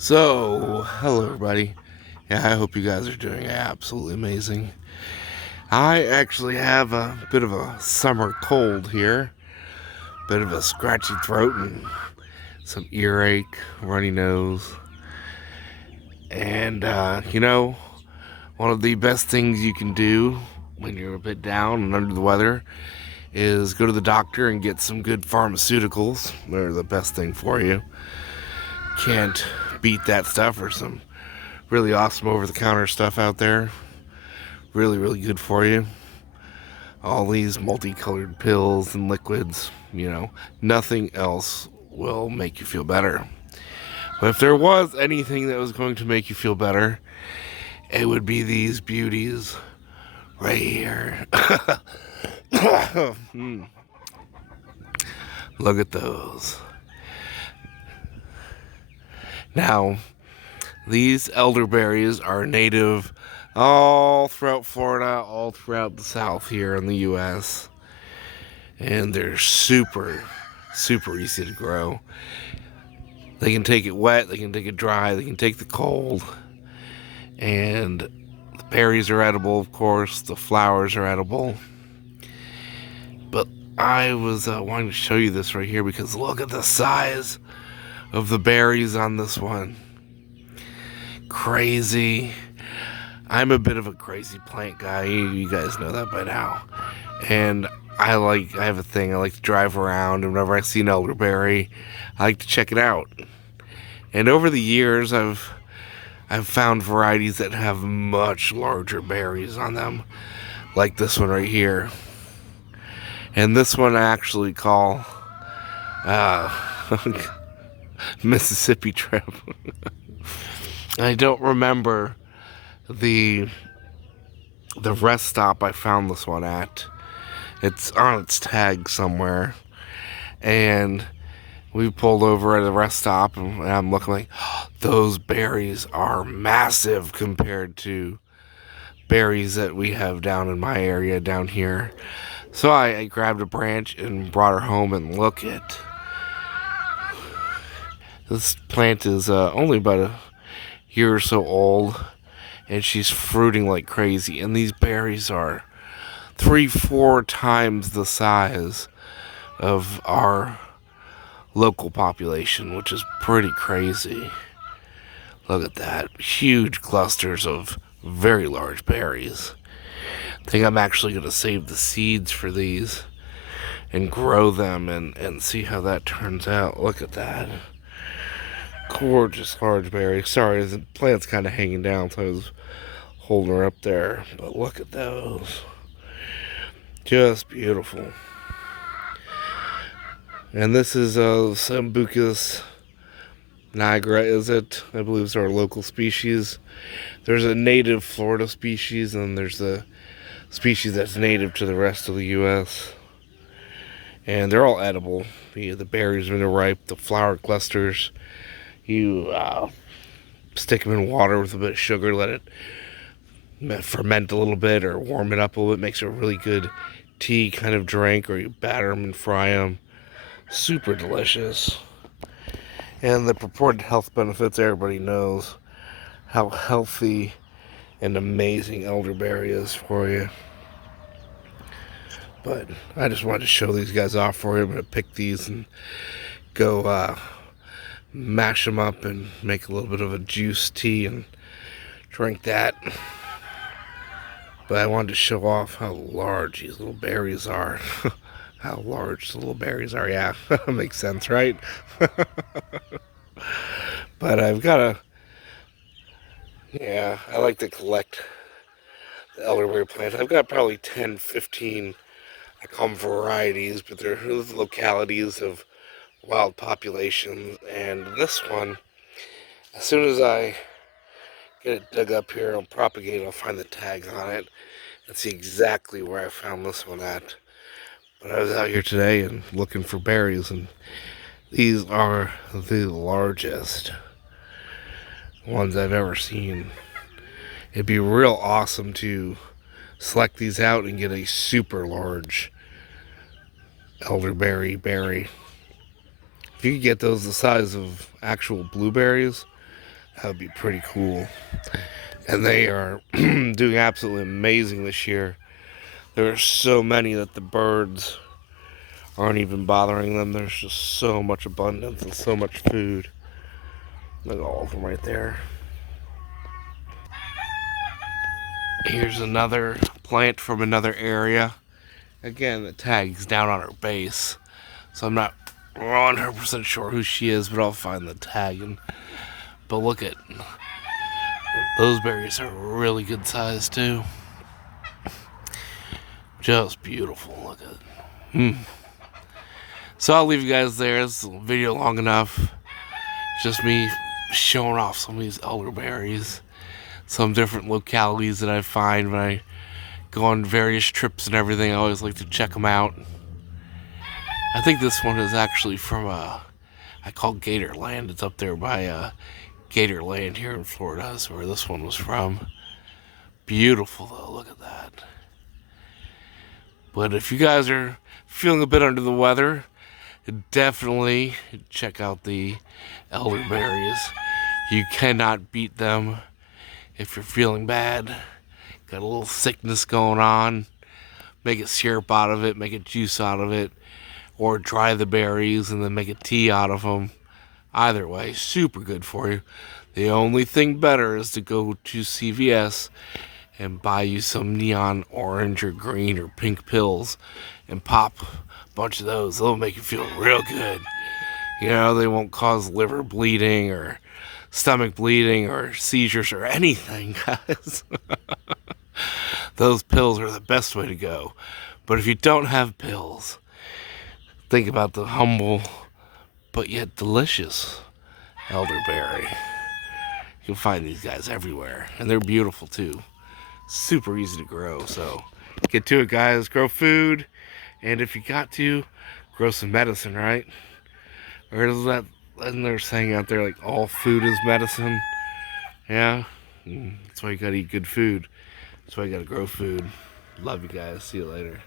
So, hello everybody. Yeah, I hope you guys are doing absolutely amazing. I actually have a bit of a summer cold here, bit of a scratchy throat and some earache, runny nose. And, one of the best things you can do when you're a bit down and under the weather is go to the doctor and get some good pharmaceuticals. They're the best thing for you. Can't beat that stuff, or some really awesome over-the-counter stuff out there. Really, really good for you. All these multicolored pills and liquids, nothing else will make you feel better. But if there was anything that was going to make you feel better, it would be these beauties right here. Look at those. Now, these elderberries are native all throughout Florida, all throughout the South here in the U.S. And they're super, super easy to grow. They can take it wet, they can take it dry, they can take the cold. And the berries are edible, of course, the flowers are edible. But I was wanting to show you this right here because look at the size of the berries on this one. Crazy. I'm a bit of a crazy plant guy. You guys know that by now. And I have a thing. I like to drive around, and whenever I see an elderberry, I like to check it out. And over the years, I've found varieties that have much larger berries on them, like this one right here. And this one I actually call Mississippi Trip. I don't remember the rest stop I found this one at. It's on its tag somewhere. And we pulled over at a rest stop, and I'm looking like, oh, those berries are massive compared to berries that we have down in my area down here. So I grabbed a branch and brought her home, and look at this plant is only about a year or so old, and she's fruiting like crazy. And these berries are 3-4 times the size of our local population, which is pretty crazy. Look at that. Huge clusters of very large berries. I think I'm actually going to save the seeds for these and grow them and see how that turns out. Look at that. Gorgeous large berry. Sorry, the plant's kind of hanging down, so I was holding her up there. But look at those. Just beautiful. And this is Sambucus nigra, is it? I believe it's our local species. There's a native Florida species, and there's a species that's native to the rest of the U.S. And they're all edible. The berries, when they're ripe, the flower clusters, you stick them in water with a bit of sugar, let it ferment a little bit or warm it up a little bit. Makes a really good tea kind of drink, or you batter them and fry them. Super delicious. And the purported health benefits, everybody knows how healthy and amazing elderberry is for you. But I just wanted to show these guys off for you. I'm going to pick these and go mash them up and make a little bit of a juice tea and drink that. But I wanted to show off how large these little berries are. How large the little berries are. Yeah, makes sense, right? But I've got I like to collect the elderberry plants. I've got probably 10, 15, I call them varieties, but they're localities of wild populations. And this one, as soon as I get it dug up here, I'll propagate, I'll find the tag on it and see exactly where I found this one at. But I was out here today and looking for berries, and these are the largest ones I've ever seen. It'd be real awesome to select these out and get a super large elderberry berry. If you could get those the size of actual blueberries, That would be pretty cool. And they are doing absolutely amazing this year. There are so many that the birds aren't even bothering them. There's just so much abundance and so much food. Look at all of them right there. Here's another plant from another area. Again, the tag's down on her base, so I'm not 100% sure who she is, but I'll find the tag. But look at those berries are really good size too. Just beautiful. Look at it. So I'll leave you guys there. This video long enough. Just me showing off some of these elderberries, some different localities that I find when I go on various trips and everything. I always like to check them out. I think this one is actually from I call Gatorland. It's up there by Gatorland here in Florida. That's where this one was from. Beautiful though, look at that. But if you guys are feeling a bit under the weather, definitely check out the elderberries. You cannot beat them if you're feeling bad. Got a little sickness going on. Make a syrup out of it, make a juice out of it, or dry the berries and then make a tea out of them. Either way, super good for you. The only thing better is to go to CVS and buy you some neon orange or green or pink pills and pop a bunch of those. They'll make you feel real good. You know, they won't cause liver bleeding or stomach bleeding or seizures or anything, guys. Those pills are the best way to go. But if you don't have pills, think about the humble but yet delicious elderberry. You'll find these guys everywhere, and they're beautiful too. Super easy to grow, so get to it, guys. Grow food, and if you got to, grow some medicine, right? Or isn't there a saying out there like all food is medicine? Yeah, that's why you gotta eat good food. That's why you gotta grow food. Love you guys. See you later.